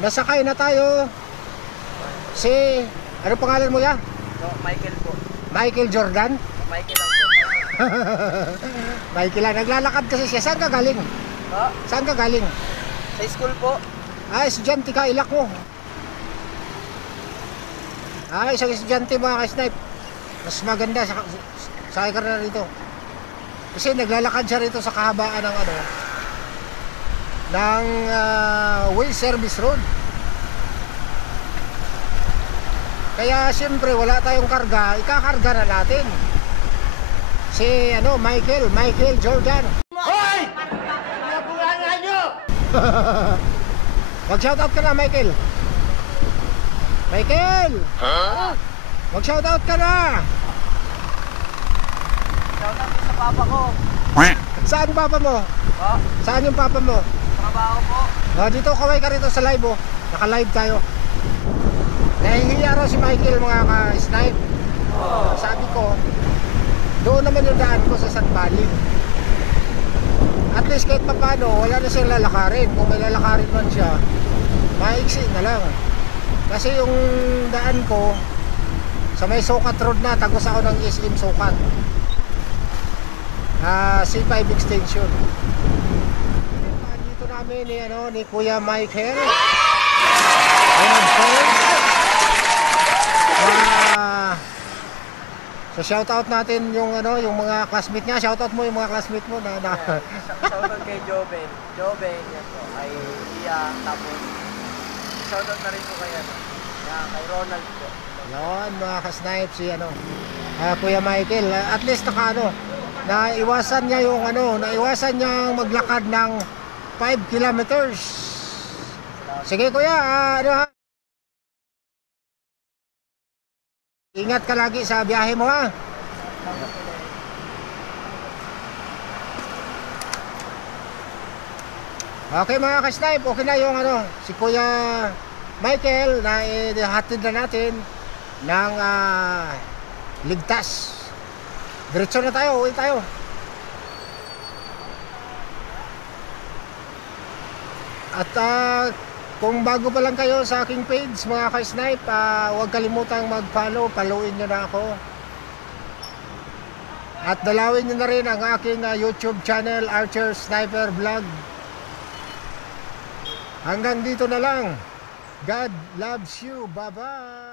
Nasakay na tayo. Si, ano pangalan mo ya? So, Michael po. Michael Jordan? Michael lang po. Michael lang, naglalakad kasi siya. Saan ka galing? Ha? Saan ka galing? Sa school po. Estudyante ka, ilak mo. Isang estudyante mga ka-snipe. Mas maganda, sakay ka na rito. Kasi naglalakad siya rito sa kahabaan ng ano, ng way service road. Kaya siyempre wala tayong karga, ikakarga na natin. Si ano, Michael Jordan. Hoy! Nabulangan nyo! Mag-shoutout ka na, Michael. Michael! Ha? Mag-shoutout ka na. Shoutout din sa papa ko. Saan papa mo? Ha? Saan yung papa mo? Trabaho po. Dito, kaway ka rito sa live, oh. Naka-live tayo. Nahihiya raw si Michael, mga ka-snipe. Sabi ko, doon naman yung daan ko sa San Bali. At least kahit papano, wala na siyang lalakarin. Kung may lalakarin man siya, maiksi na lang. Kasi yung daan ko, sa may Sukat Road na, tagos ako ng SM Sukat. C5 extension. Dito namin ni Kuya Michael. So shoutout natin yung mga classmate niya. Shoutout mo yung mga classmate mo na Shoutout kay Joven. Joven, yan po. Kay Iya, tapos shoutout na rin po kay kay Ronald po. Yun, mga ka-snipe, si Kuya Michael. At least naiwasan niya naiwasan niyang maglakad ng 5 kilometers. Sige kuya, ingat ka lagi sa biyahe mo ha. Okay mga ka-snipe, okay na yung si Kuya Michael na ihatid na natin ng ligtas. Diretso na tayo, uwi tayo. At kung bago pa lang kayo sa aking page mga ka-snipe, huwag kalimutang mag-follow, followin nyo na ako. At dalawin nyo na rin ang aking YouTube channel, Archer Sniper Vlog. Hanggang dito na lang. God loves you. Bye-bye.